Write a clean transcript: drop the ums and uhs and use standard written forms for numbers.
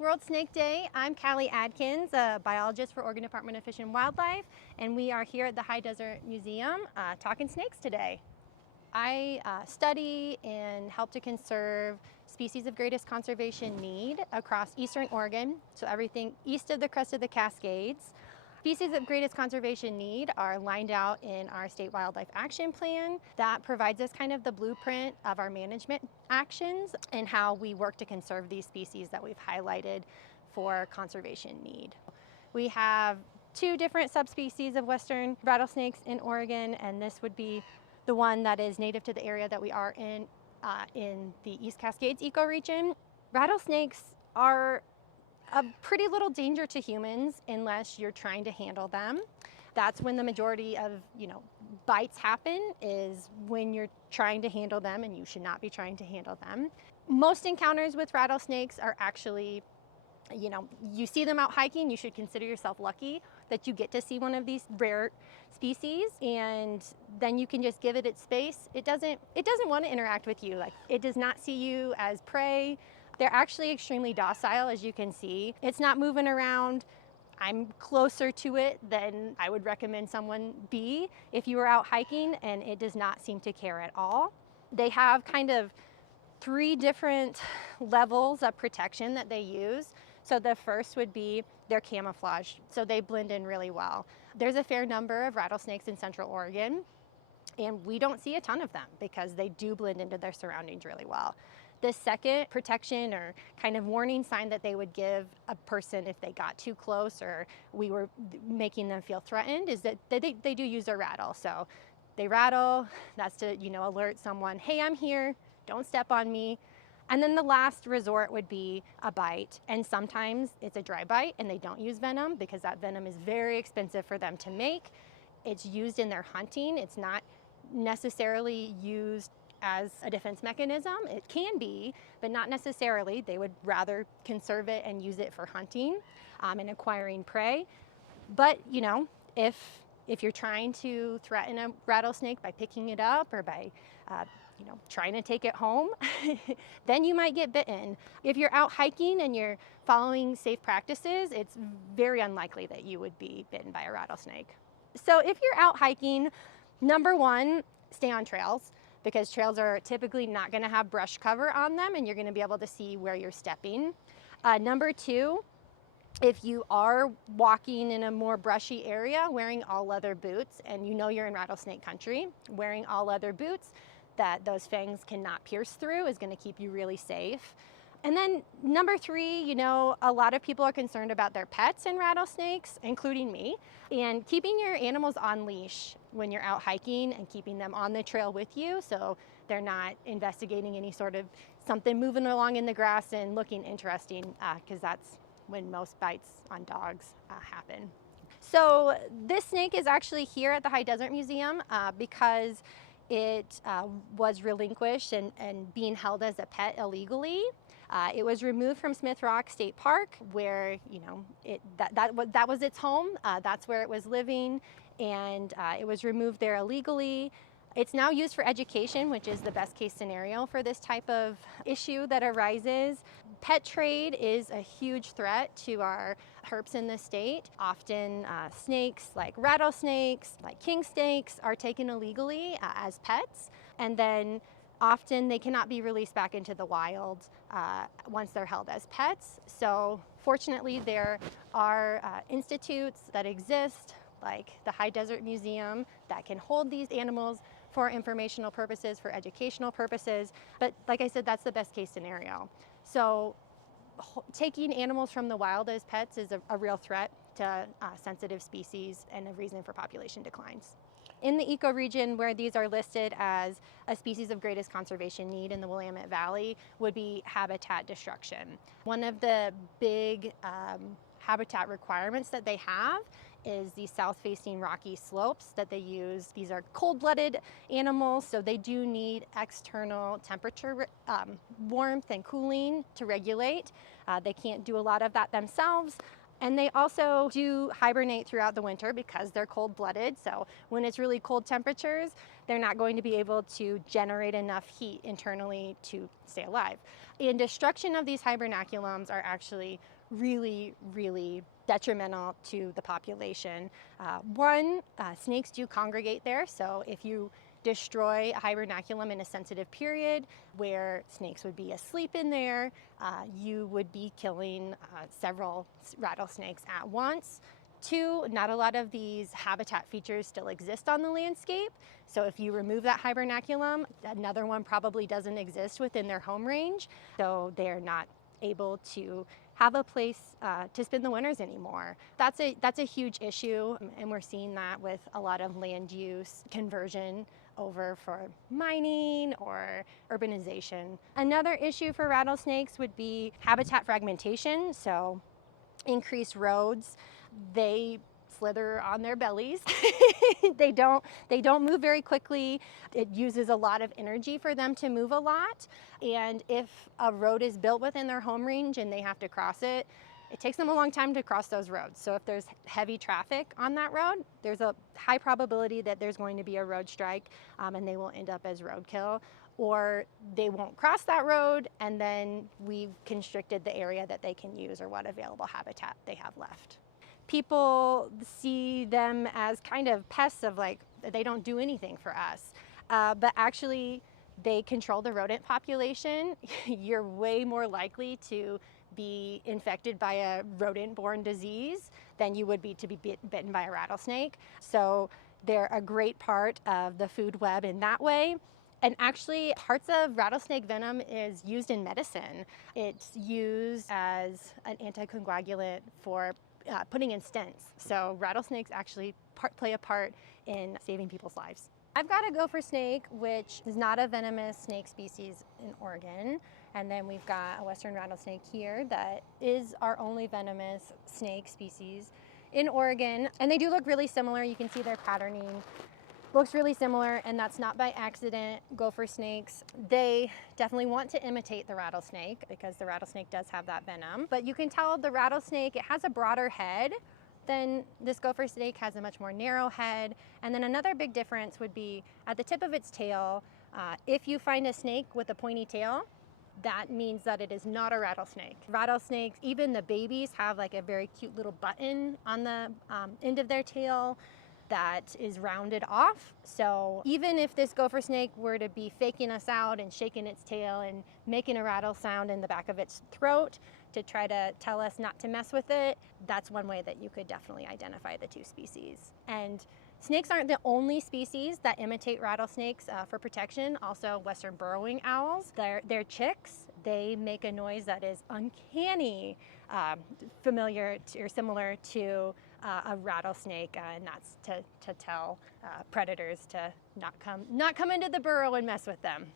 World Snake Day. I'm Kaly Adkins, a biologist for Oregon Department of Fish and Wildlife, and we are here at the High Desert Museum talking snakes today. I study and help to conserve species of greatest conservation need across eastern Oregon, so everything east of the crest of the Cascades. Species of greatest conservation need are lined out in our State Wildlife Action Plan. That provides us kind of the blueprint of our management actions and how we work to conserve these species that we've highlighted for conservation need. We have two different subspecies of western rattlesnakes in Oregon, and this would be the one that is native to the area that we are in the East Cascades ecoregion. Rattlesnakes are a pretty little danger to humans unless you're trying to handle them. That's when the majority of, bites happen, is when you're trying to handle them, and you should not be trying to handle them. Most encounters with rattlesnakes are actually, you see them out hiking, you should consider yourself lucky that you get to see one of these rare species, and then you can just give it its space. It doesn't want to interact with you. Like, it does not see you as prey. They're actually extremely docile, as you can see. It's not moving around. I'm closer to it than I would recommend someone be if you were out hiking, and it does not seem to care at all. They have kind of three different levels of protection that they use. So the first would be their camouflage. So they blend in really well. There's a fair number of rattlesnakes in Central Oregon, and we don't see a ton of them because they do blend into their surroundings really well. The second protection or kind of warning sign that they would give a person if they got too close or we were making them feel threatened is that they do use their rattle. So they rattle, that's to alert someone, hey, I'm here, don't step on me. And then the last resort would be a bite. And sometimes it's a dry bite and they don't use venom because that venom is very expensive for them to make. It's used in their hunting. It's not necessarily used as a defense mechanism. It can be, but not necessarily. They would rather conserve it and use it for hunting and acquiring prey. But if you're trying to threaten a rattlesnake by picking it up or by trying to take it home, then you might get bitten. If you're out hiking and you're following safe practices, it's very unlikely that you would be bitten by a rattlesnake. So if you're out hiking, number one, stay on trails, because trails are typically not going to have brush cover on them and you're going to be able to see where you're stepping. Number two, if you are walking in a more brushy area, wearing all leather boots, and you're in rattlesnake country, wearing all leather boots that those fangs cannot pierce through is going to keep you really safe. And then number three, a lot of people are concerned about their pets and rattlesnakes, including me, and keeping your animals on leash when you're out hiking and keeping them on the trail with you so they're not investigating any sort of something moving along in the grass and looking interesting, because that's when most bites on dogs happen. So this snake is actually here at the High Desert Museum because it was relinquished and being held as a pet illegally. It was removed from Smith Rock State Park, where that was its home. That's where it was living, and it was removed there illegally. It's now used for education, which is the best case scenario for this type of issue that arises. Pet trade is a huge threat to our herps in the state. Often snakes like rattlesnakes, like king snakes, are taken illegally as pets, and then often they cannot be released back into the wild once they're held as pets. So fortunately, there are institutes that exist, like the High Desert Museum, that can hold these animals for informational purposes, for educational purposes. But like I said, that's the best case scenario. So taking animals from the wild as pets is a real threat to sensitive species and a reason for population declines. In the ecoregion where these are listed as a species of greatest conservation need in the Willamette Valley would be habitat destruction. One of the big habitat requirements that they have is these south-facing rocky slopes that they use. These are cold-blooded animals, so they do need external temperature, warmth and cooling to regulate. They can't do a lot of that themselves. And they also do hibernate throughout the winter because they're cold-blooded. So when it's really cold temperatures, they're not going to be able to generate enough heat internally to stay alive. And destruction of these hibernaculums are actually really, really detrimental to the population. Snakes do congregate there. So if you destroy a hibernaculum in a sensitive period where snakes would be asleep in there, you would be killing several rattlesnakes at once. Two, not a lot of these habitat features still exist on the landscape. So if you remove that hibernaculum, another one probably doesn't exist within their home range. So they're not able to have a place to spend the winters anymore. That's a huge issue, and we're seeing that with a lot of land use conversion over for mining or urbanization. Another issue for rattlesnakes would be habitat fragmentation, so increased roads. They slither on their bellies. They don't move very quickly. It uses a lot of energy for them to move a lot. And if a road is built within their home range and they have to cross it, it takes them a long time to cross those roads. So if there's heavy traffic on that road, there's a high probability that there's going to be a road strike and they will end up as roadkill. Or they won't cross that road, and then we've constricted the area that they can use or what available habitat they have left. People see them as kind of pests of like, they don't do anything for us. But actually, they control the rodent population. You're way more likely to be infected by a rodent-borne disease than you would be to be bitten by a rattlesnake. So they're a great part of the food web in that way. And actually, parts of rattlesnake venom is used in medicine. It's used as an anticoagulant for putting in stents. So rattlesnakes actually play a part in saving people's lives. I've got a gopher snake, which is not a venomous snake species in Oregon. And then we've got a western rattlesnake here that is our only venomous snake species in Oregon. And they do look really similar. You can see their patterning looks really similar, and that's not by accident. Gopher snakes, they definitely want to imitate the rattlesnake because the rattlesnake does have that venom. But you can tell the rattlesnake, it has a broader head than this gopher snake has a much more narrow head. And then another big difference would be at the tip of its tail. If you find a snake with a pointy tail, that means that it is not a rattlesnake. Rattlesnakes, even the babies, have like a very cute little button on the end of their tail that is rounded off. So even if this gopher snake were to be faking us out and shaking its tail and making a rattle sound in the back of its throat to try to tell us not to mess with it, that's one way that you could definitely identify the two species. And snakes aren't the only species that imitate rattlesnakes for protection. Also, western burrowing owls, their chicks, they make a noise that is uncanny, familiar to, or similar to a rattlesnake, and that's to tell predators to not come into the burrow and mess with them.